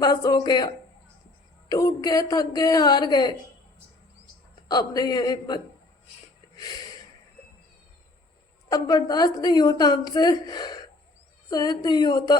बस हो गया, टूट गए, थक गए, हार गए, अब नहीं है हिम्मत, अब बर्दाश्त नहीं होता हमसे, सहन नहीं होता।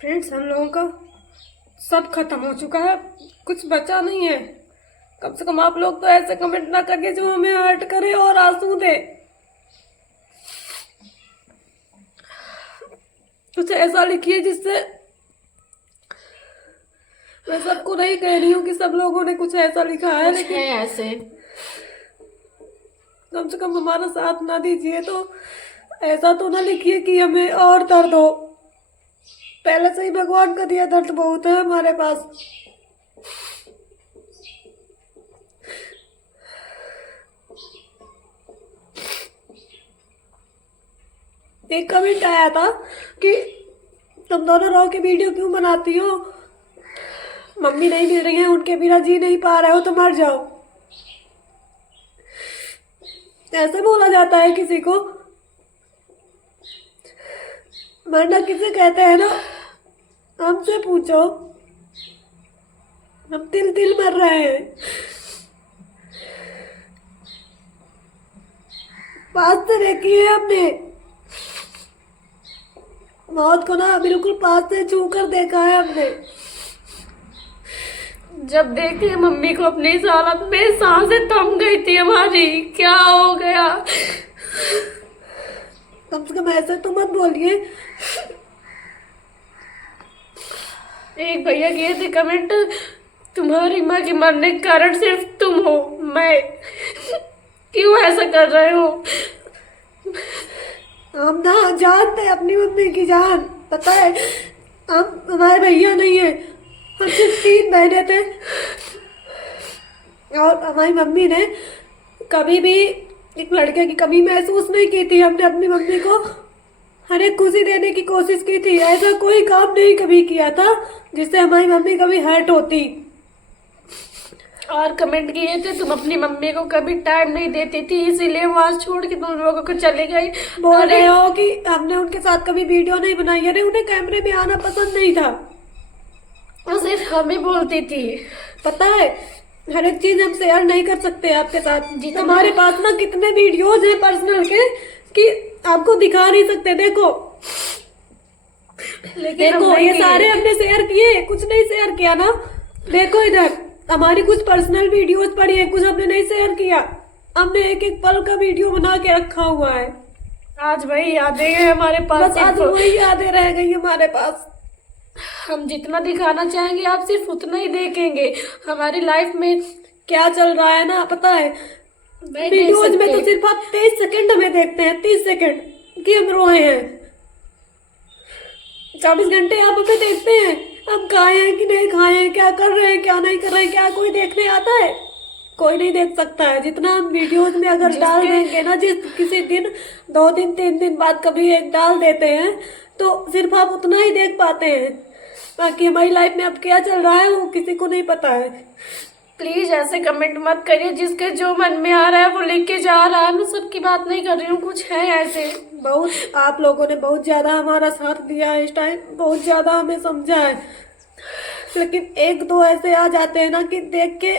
फ्रेंड्स, हम लोगों का सब खत्म हो चुका है, कुछ बचा नहीं है। कम से कम आप लोग तो ऐसे कमेंट ना करिए जो हमें हर्ट करे और आंसू दे। कुछ ऐसा लिखिए जिससे, मैं सबको नहीं कह रही हूँ कि सब लोगों ने कुछ ऐसा लिखा है, लेकिन ऐसे कम से कम हमारा साथ ना दीजिए। तो ऐसा तो ना लिखिए कि हमें और दर्द हो, पहले से ही भगवान का दिया दर्द बहुत है हमारे पास। एक कमेंट आया था कि तुम दोनों रहो के वीडियो क्यों बनाती हो, मम्मी नहीं मिल रही है, उनके बिना जी नहीं पा रहे हो तो मर जाओ। ऐसे बोला जाता है किसी को? मरना किसे कहते हैं ना, हमसे पूछो, हम तिल तिल मर रहे हैं। पास से देखी है हमने, मौत को ना बिल्कुल पास से छू कर देखा है हमने। जब देखी मम्मी को अपनी इस हालत में, सांसें थम गई थी हमारी। क्या हो गया? कम से कम ऐसे तो मत बोलिए। एक भैया किए थे कमेंट, तुम्हारी माँ के मरने के कारण सिर्फ तुम हो, मैं क्यों ऐसा कर रहे हो? हम ना जानते हैं अपनी मम्मी की जान, पता है, हम हमारे भैया नहीं है, हम सिर्फ 3 महीने थे और हमारी मम्मी ने कभी भी एक लड़के की कमी महसूस नहीं की थी। हमने अपनी मम्मी को हर एक खुशी देने की कोशिश की थी, ऐसा कोई काम नहीं कभी किया था जिससे हमारी मम्मी कभी हर्ट होती। और कमेंट किए थे, तुम अपनी मम्मी को कभी टाइम नहीं देती थी, इसीलिए वो आज छोड़ के तुम लोगों को चली गई। बोल रहे हो कि हमने उनके साथ कभी वीडियो नहीं बनाई, अरे उन्हें कैमरे में आना पसंद नहीं था, वो सिर्फ हमें बोलती थी। पता है, हर एक चीज हम शेयर नहीं कर सकते आपके साथ। जी, हमारे पास ना कितने वीडियोज हैं पर्सनल के कि आपको दिखा नहीं सकते। देखो लेकिन देखो, ये सारे हमने शेयर किए, कुछ नहीं शेयर किया ना। देखो इधर हमारी कुछ पर्सनल वीडियोज पड़ी है, कुछ हमने नहीं शेयर किया। हमने एक एक पल का वीडियो बना के रखा हुआ है। आज वही यादें हैं हमारे पास। बस आज वही यादें रह गई हमारे पास। हम जितना दिखाना चाहेंगे आप सिर्फ उतना ही देखेंगे। हमारी लाइफ में क्या चल रहा है ना, पता है, नहीं देख वीडियोज में सकते। तो सिर्फ आप 23 सेकंड हमें देखते हैं, 30 सेकंड कि हम रोए हैं। 24 घंटे आप हमें देखते हैं, हम खाए हैं कि नहीं खाए हैं, क्या कर रहे हैं क्या नहीं कर रहे हैं, क्या कोई देखने आता है? कोई नहीं देख सकता है। जितना हम वीडियोज में अगर डाल देंगे ना, जिस किसी दिन 2 दिन 3 दिन बाद कभी एक डाल देते हैं तो सिर्फ आप उतना ही देख पाते हैं, बाकी हमारी लाइफ में अब क्या चल रहा है वो किसी को नहीं पता है। प्लीज ऐसे कमेंट मत करिए, जिसके जो मन में आ रहा है वो लिख के जा रहा है। मैं सबकी बात नहीं कर रही हूँ, कुछ है ऐसे। बहुत आप लोगों ने बहुत ज्यादा हमारा साथ दिया है इस टाइम, बहुत ज्यादा हमें समझा है, लेकिन एक दो ऐसे आ जाते हैं ना कि देख के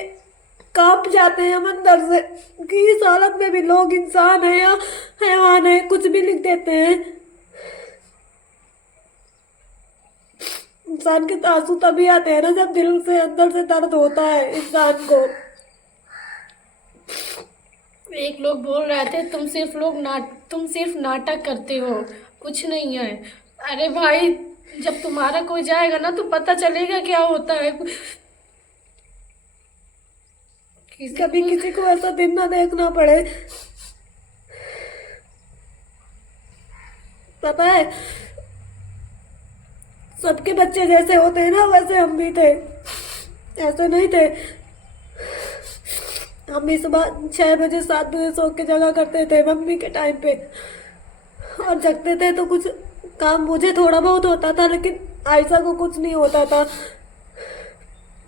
कांप जाते हैं हम अंदर से कि इस हालत में भी लोग इंसान है या हैवान है, कुछ भी लिख देते हैं। इंसान के आंसू तभी आते हैं ना जब दिल से अंदर से दर्द होता है इंसान को। एक लोग बोल रहे थे, तुम सिर्फ नाटक करते हो, कुछ नहीं है। अरे भाई, जब तुम्हारा कोई जाएगा ना तो पता चलेगा क्या होता है। कभी किसी को ऐसा दिन ना देखना पड़े। पता है, सबके बच्चे जैसे होते हैं ना वैसे हम भी थे, ऐसे नहीं थे। हम भी सुबह 6 बजे 7 बजे सो के जगा करते थे मम्मी के टाइम पे, और जगते थे तो कुछ काम मुझे थोड़ा बहुत होता था, लेकिन आयशा को कुछ नहीं होता था।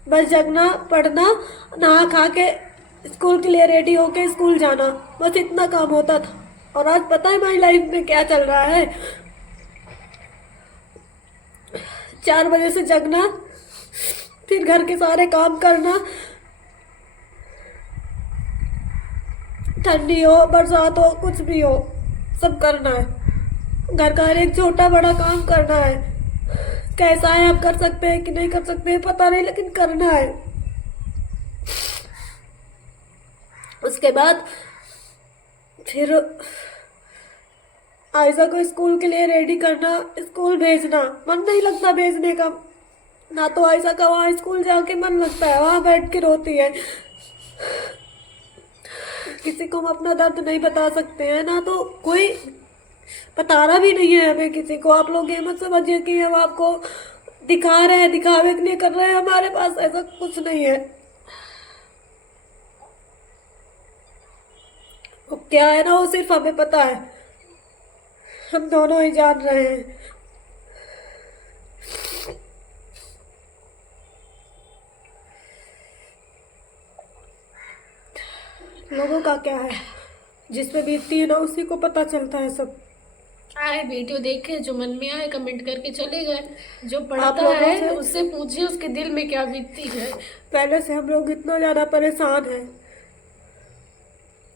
बस जगना, पढ़ना, नहा खा के स्कूल के लिए रेडी होके स्कूल जाना, बस इतना काम होता था। और आज पता है हमारी लाइफ में क्या चल रहा है? 4 बजे से जगना, फिर घर के सारे काम करना, ठंडी हो बरसात हो कुछ भी हो सब करना है। घर का हर एक छोटा बड़ा काम करना है। कैसा है आप कर सकते हैं कि नहीं कर सकते हैं पता नहीं, लेकिन करना है। उसके बाद फिर आयशा को स्कूल के लिए रेडी करना, स्कूल भेजना, मन नहीं लगता भेजने का। ना तो आयशा का वहाँ स्कूल जाके मन लगता है, वहाँ बैठ के रोती है। किसी को हम अपना दर्द नहीं बता सकते हैं, ना तो कोई बताना भी नहीं है हमें किसी को। आप लोग ये मत समझिए कि हम आपको दिखा रहे हैं, दिखावे के लिए कर रहे हैं, हमारे पास ऐसा कुछ नहीं है। वो क्या है ना, वो सिर्फ हमें पता है, हम दोनों ही जान रहे हैं। लोगों का क्या है, जिसपे बीतती है ना उसी को पता चलता है सब। आए वीडियो देखे, जो मन में आए कमेंट करके चले गए। जो आप पढ़ता लोगों है से- उससे पूछिए उसके दिल में क्या बीतती है। पहले से हम लोग इतना ज्यादा परेशान हैं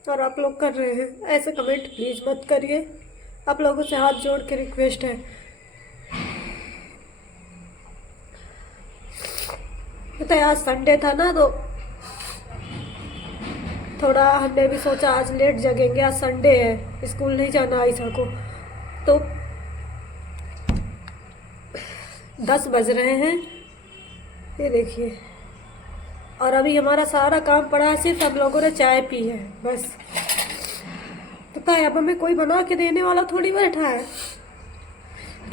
और आप लोग कर रहे हैं। ऐसे कमेंट प्लीज मत करिए, आप लोगों से हाथ जोड़ के रिक्वेस्ट है। पता है आज संडे था ना, तो थोड़ा हमने भी सोचा आज लेट जगेंगे, आज संडे है, स्कूल नहीं जाना आयशा को। तो 10 बज रहे हैं, ये देखिए, और अभी हमारा सारा काम पड़ा है, सिर्फ हम लोगों ने चाय पी है बस। पता है अब हमें कोई बना के देने वाला थोड़ी बैठा है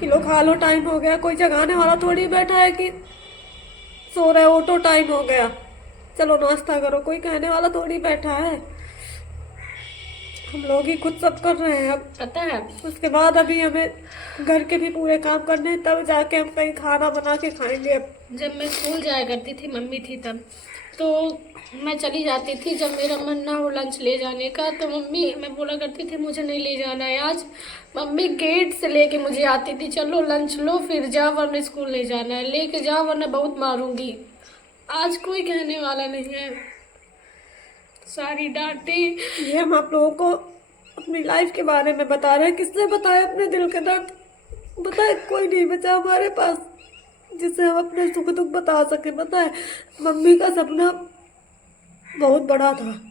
कि लो खा लो टाइम हो गया। कोई जगाने वाला थोड़ी बैठा है कि सो रहे ऑटो टाइम हो गया चलो नाश्ता करो, कोई कहने वाला थोड़ी बैठा है। हम लोग ही खुद सब कर रहे हैं। अब पता है उसके बाद अभी हमें घर के भी पूरे काम करने हैं, तब जाके हम कहीं खाना बना के खाएंगे। अब जब मैं स्कूल जाया करती थी, मम्मी थी तब, तो मैं चली जाती थी। जब मेरा मन ना हो लंच ले जाने का, तो मम्मी, मैं बोला करती थी मुझे नहीं ले जाना है आज। मम्मी गेट से लेके मुझे आती थी, चलो लंच लो फिर जाओ, वरना स्कूल नहीं जाना है, लेके जाओ वरना बहुत मारूंगी। आज कोई कहने वाला नहीं है, सारी डांटे। ये हम आप लोगों को अपनी लाइफ के बारे में बता रहे हैं। किसने बताया अपने दिल के दर्द? बताए कोई नहीं बचा हमारे पास जिससे हम अपने सुख दुख बता सके। पता है मम्मी का सपना बहुत बड़ा था,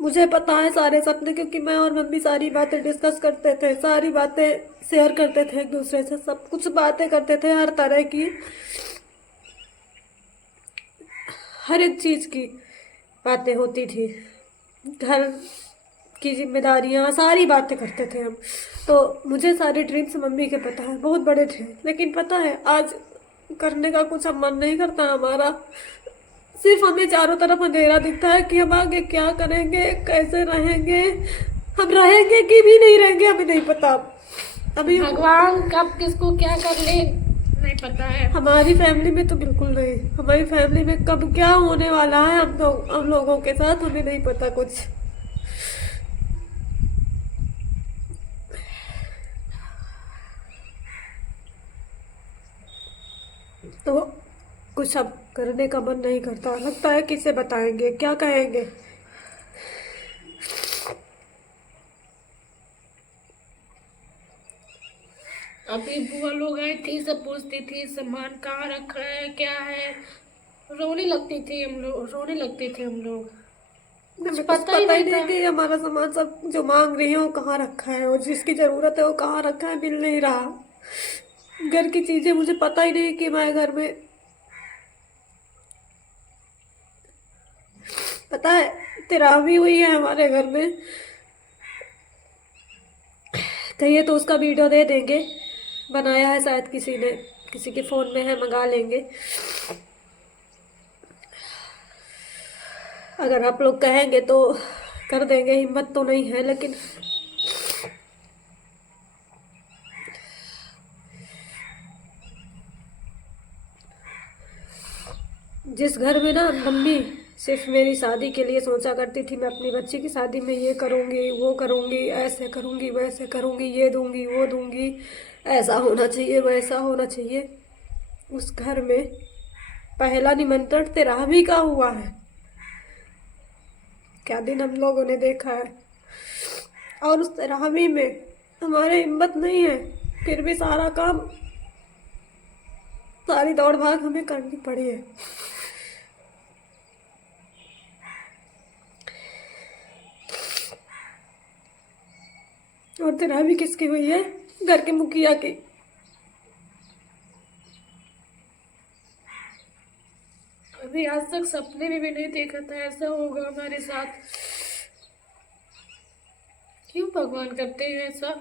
मुझे पता है सारे सपने, क्योंकि मैं और मम्मी सारी बातें डिस्कस करते थे, सारी बातें शेयर करते थे एक दूसरे से, सब कुछ बातें करते थे हर तरह की, हर एक चीज़ की बातें होती थी, घर की जिम्मेदारियाँ, सारी बातें करते थे हम। तो मुझे सारे ड्रीम्स मम्मी के पता है बहुत बड़े थे, लेकिन पता है आज करने का कुछ अब मन नहीं करता हमारा। सिर्फ हमें चारों तरफ अंधेरा दिखता है कि हम आगे क्या करेंगे, कैसे रहेंगे, हम रहेंगे कि भी नहीं रहेंगे हमें नहीं पता। अभी भगवान कब किसको क्या कर ले नहीं पता है। हमारी फैमिली में तो बिल्कुल नहीं, हमारी फैमिली में कब क्या होने वाला है हम लोगों के साथ हमें नहीं पता कुछ। तो कुछ अब करने का मन नहीं करता, लगता है किसे बताएंगे, क्या कहेंगे। अभी बुआ लोग आई थी, सब पूछती थी सामान कहाँ रखा है, क्या है, रोने लगती थी हम लोग, रोने लगते थे हम लोग। हमें पता पता ही ही नहीं नहीं था। कि हमारा सामान सब जो मांग रही है वो कहाँ रखा है, और जिसकी जरूरत है वो कहाँ रखा है, मिल नहीं रहा। घर की चीजें मुझे पता ही नहीं कि मैं घर में, पता है तिरावी हुई है हमारे घर में, कहिए तो उसका वीडियो दे देंगे, बनाया है शायद किसी ने, किसी के फ़ोन में है, मंगा लेंगे। अगर आप लोग कहेंगे तो कर देंगे, हिम्मत तो नहीं है लेकिन जिस घर में ना मम्मी सिर्फ मेरी शादी के लिए सोचा करती थी, मैं अपनी बच्ची की शादी में ये करूँगी वो करूँगी, ऐसे करूँगी वैसे करूँगी, ये दूंगी वो दूंगी, ऐसा होना चाहिए वैसा होना चाहिए, उस घर में पहला निमंत्रण तेरहवीं का हुआ है। क्या दिन हम लोगों ने देखा है। और उस तेरहवीं में हमारे हिम्मत नहीं है, फिर भी सारा काम, सारी दौड़ भाग हमें करनी पड़ी है। और तेरहवीं किसकी हुई है? घर के मुखिया की। अभी आज तक सपने में भी नहीं देखा था ऐसा होगा हमारे साथ। क्यों भगवान करते हैं ऐसा?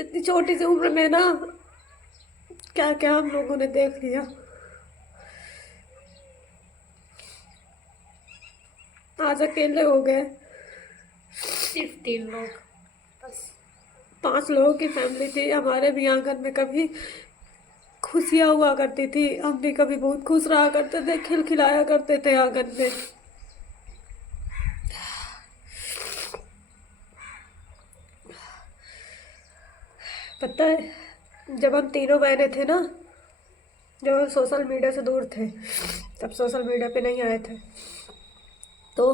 इतनी छोटी सी उम्र में ना क्या क्या हम लोगों ने देख लिया। आज अकेले हो गए, सिर्फ 3 लोग बस। 5 लोगों की फैमिली थी। हमारे भी आंगन में कभी खुशियाँ हुआ करती थी, हम भी कभी बहुत खुश रहा करते थे, खिलखिलाया करते थे आंगन में। पता है जब हम तीनों बहनें थे ना, जब हम सोशल मीडिया से दूर थे, तब सोशल मीडिया पे नहीं आए थे, तो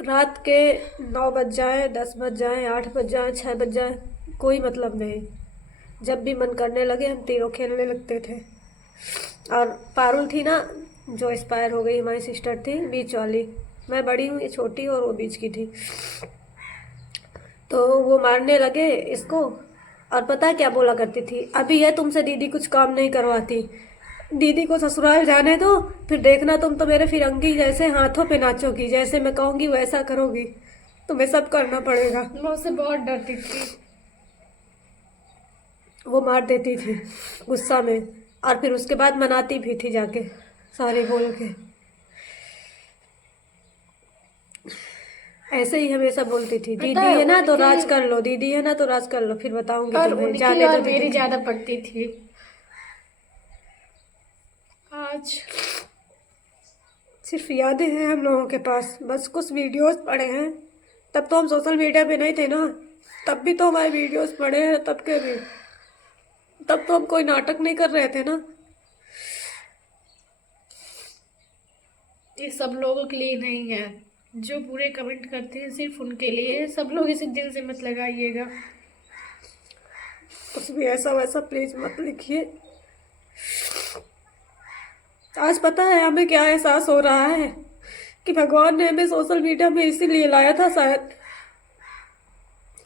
रात के 9 बज जाए, 10 बज जाए, 8 बज जाए, 6 बज जाए, कोई मतलब नहीं, जब भी मन करने लगे हम तीनों खेलने लगते थे। और पारुल थी ना, जो एक्सपायर हो गई, हमारी सिस्टर थी बीच वाली, मैं बड़ी हूँ ये छोटी और वो बीच की थी, तो वो मारने लगे इसको। और पता है क्या बोला करती थी? अभी है तुमसे दीदी कुछ काम नहीं करवाती, दीदी को ससुराल जाने दो, फिर देखना तुम तो मेरे फिरंगी जैसे हाथों पे नाचोगी, जैसे मैं कहूँगी वैसा करोगी, तुम्हें सब करना पड़ेगा। मैं उससे बहुत डरती थी। वो मार देती थी गुस्सा में, और फिर उसके बाद मनाती भी थी जाके सारे बोल के। ऐसे ही हमेशा बोलती थी, दीदी है ना तो राज कर लो, दीदी है ना तो राज कर लो, फिर बताऊंगी और तुम्हें, उनकी जाने और दो मेरी दीदी। ज्यादा पड़ती थी। आज सिर्फ यादें हैं हम लोगों के पास, बस कुछ वीडियोस पड़े हैं। तब तो हम सोशल मीडिया पे नहीं थे ना, तब भी तो हमारे वीडियोस पड़े हैं, तब के भी। तब तो हम कोई नाटक नहीं कर रहे थे ना। ये सब लोगों के लिए नहीं है, जो बुरे कमेंट करते हैं सिर्फ उनके लिए है। सब लोग इसे दिल से मत लगाइएगा। कुछ भी ऐसा वैसा प्लीज मत लिखिए। आज पता है हमें क्या एहसास हो रहा है कि भगवान ने हमें सोशल मीडिया में इसीलिए लाया था शायद,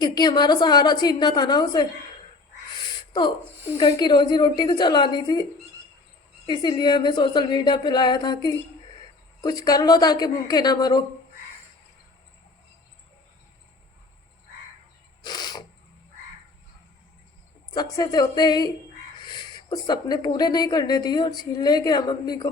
क्योंकि हमारा सहारा छीनना था ना उसे, तो घर की रोजी रोटी तो चलानी थी, इसीलिए हमें सोशल मीडिया पे लाया था कि कुछ कर लो ताकि भूखे ना मरो। सक्सेस होते ही कुछ सपने पूरे नहीं करने दिए और छीन ले गया मम्मी को।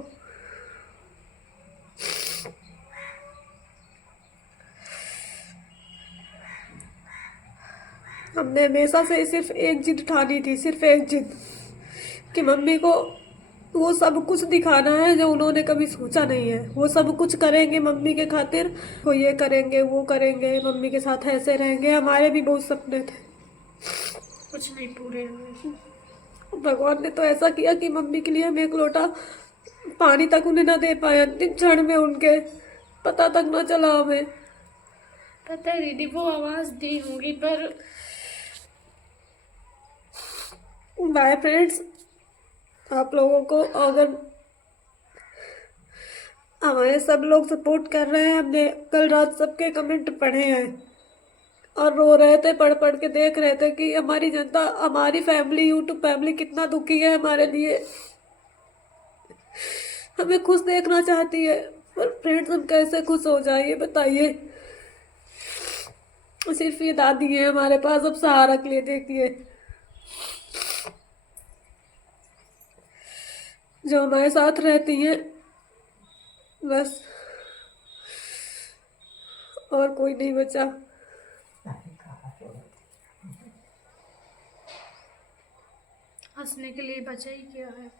हमने हमेशा से सिर्फ एक जिद ठानी थी, सिर्फ एक जिद, कि मम्मी को वो सब कुछ दिखाना है जो उन्होंने कभी सोचा नहीं है। वो सब कुछ करेंगे मम्मी के खातिर, वो ये करेंगे वो करेंगे, मम्मी के साथ ऐसे रहेंगे। हमारे भी बहुत सपने थे, कुछ नहीं पूरे हुए। भगवान ने तो ऐसा किया कि मम्मी के लिए हम एक लोटा पानी तक उन्हें ना दे पाए, अंतिम क्षण में उनके पता तक ना चला हमें। पता है दीदी, वो आवाज दी होंगी पर बाय फ्रेंड्स, आप लोगों को अगर हमारे सब लोग सपोर्ट कर रहे हैं, हमने कल रात सबके कमेंट पढ़े हैं और रो रहे थे, पढ़ पढ़ के देख रहे थे कि हमारी जनता, हमारी फैमिली, यूट्यूब फैमिली कितना दुखी है हमारे लिए, हमें खुश देखना चाहती है। पर फ्रेंड्स हम कैसे खुश हो जाए ये बताइए। सिर्फ ये दादी है हमारे पास अब सहारा के लिए, देखिए, जो हमारे साथ रहती हैं, बस और कोई नहीं बचा। हंसने के लिए बचा ही क्या है।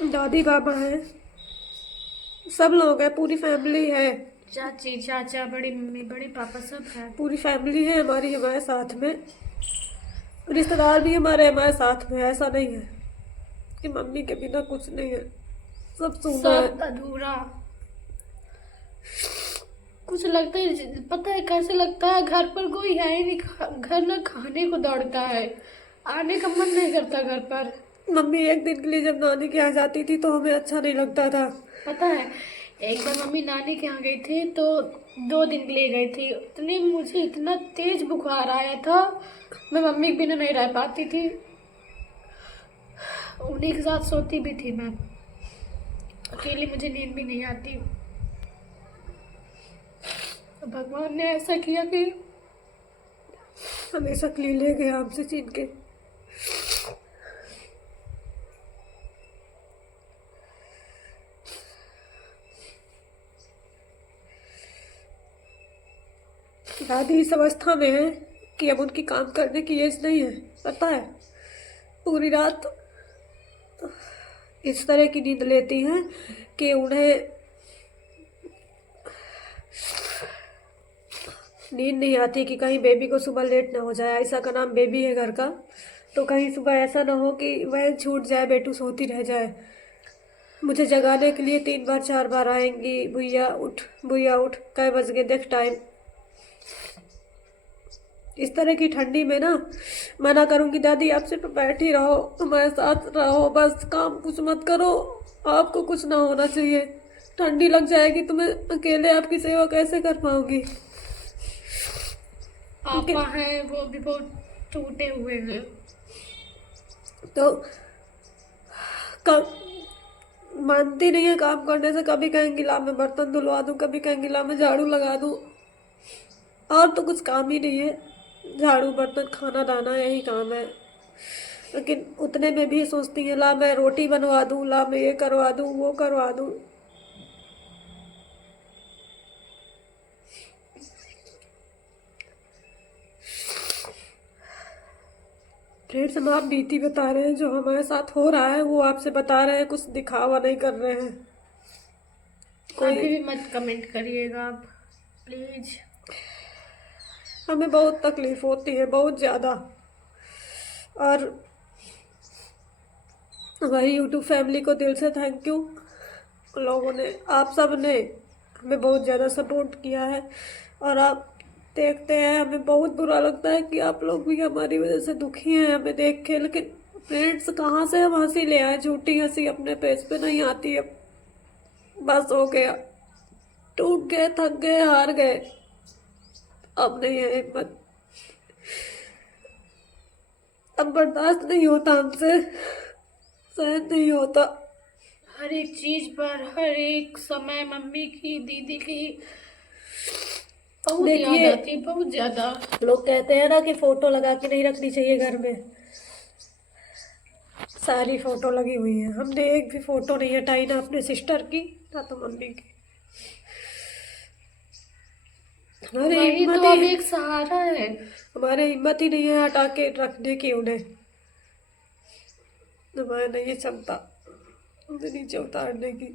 दादी बाबा है, सब लोग हैं, पूरी फैमिली है। चाची चाचा बड़ी मम्मी बड़े पापा सब है। पूरी फैमिली है हमारी हमारे साथ में, रिश्तेदार भी हमारे साथ में। ऐसा नहीं है कि मम्मी के बिना कुछ नहीं है, सब सुना है। सब अधूरा। कुछ लगता है, पता है कैसे लगता है, घर पर कोई है ही नहीं। घर ना खाने को दौड़ता है, आने का मन नहीं करता घर पर। मम्मी एक दिन के लिए जब नानी के यहाँ जाती थी तो हमें अच्छा नहीं लगता था। पता है एक बार मम्मी नानी के यहाँ गई थी तो 2 दिन के लिए गई थी। मुझे इतना तेज बुखार आया था, मैं मम्मी के बिना नहीं रह पाती थी। उन्हीं के साथ सोती भी थी मैं, अकेली मुझे नींद भी नहीं आती। तो भगवान ने ऐसा किया कि हमें शक्ली ले गया हमसे छीन के। दादी इस अवस्था में है कि अब उनकी काम करने की एज नहीं है। पता है पूरी रात इस तरह की नींद लेती हैं कि उन्हें नींद नहीं आती कि कहीं बेबी को सुबह लेट ना हो जाए। ऐसा का नाम बेबी है घर का, तो कहीं सुबह ऐसा ना हो कि वह छूट जाए, बेटू सोती रह जाए। मुझे जगाने के लिए 3 बार 4 बार आएंगी, भैया उठ भैया उठ, कै बज गए देख टाइम। इस तरह की ठंडी में ना मना करूंगी, दादी आप सिर्फ बैठी रहो, हमारे साथ रहो, बस काम कुछ मत करो, आपको कुछ ना होना चाहिए। ठंडी लग जाएगी तुम्हें, अकेले आपकी सेवा कैसे कर पाऊंगी। पापा हैं वो भी बहुत टूटे हुए हैं। तो कब मानती नहीं है काम करने से। कभी कहेंगी ला मैं बर्तन धुलवा दूं, कभी कहेंगी ला मैं झाड़ू लगा दूं, और तो कुछ काम ही नहीं है। झाड़ू बर्तन खाना दाना यही काम है। लेकिन उतने में भी सोचती है ला मैं रोटी बनवा दूं, ला मैं ये करवा दूं वो करवा दूं। फ्रेंड्स हम आप बीती बता रहे हैं, जो हमारे साथ हो रहा है वो आपसे बता रहे हैं, कुछ दिखावा नहीं कर रहे हैं। कोई भी मत कमेंट करिएगा आप प्लीज। हमें बहुत तकलीफ होती है, बहुत ज़्यादा। और वही यूट्यूब फैमिली को दिल से थैंक यू। लोगों ने, आप सब ने हमें बहुत ज़्यादा सपोर्ट किया है। और आप देखते हैं, हमें बहुत बुरा लगता है कि आप लोग भी हमारी वजह से दुखी हैं हमें देख के। लेकिन फ्रेंड्स कहाँ से हम हंसी ले आए, झूठी हंसी अपने पेज पे नहीं आती है। बस हो गया, टूट गए, थक गए, हार गए, अब नहीं है हिम्मत, अब बर्दाश्त नहीं होता हमसे, सहन नहीं होता। हर एक चीज पर, हर एक समय मम्मी की, दीदी की बहुत याद आती है, बहुत ज्यादा। लोग कहते हैं ना कि फोटो लगा के नहीं रखनी चाहिए घर में, सारी फोटो लगी हुई है। हमने एक भी फोटो नहीं हटाई, ना अपने सिस्टर की ना तो मम्मी की। हमारी वही हिम्मत तो अब ही एक सहारा है। हमारे हिम्मत ही नहीं है हटा के रखने की उन्हें। हमारे नहीं क्षमता उन्हें नीचे उतारने की।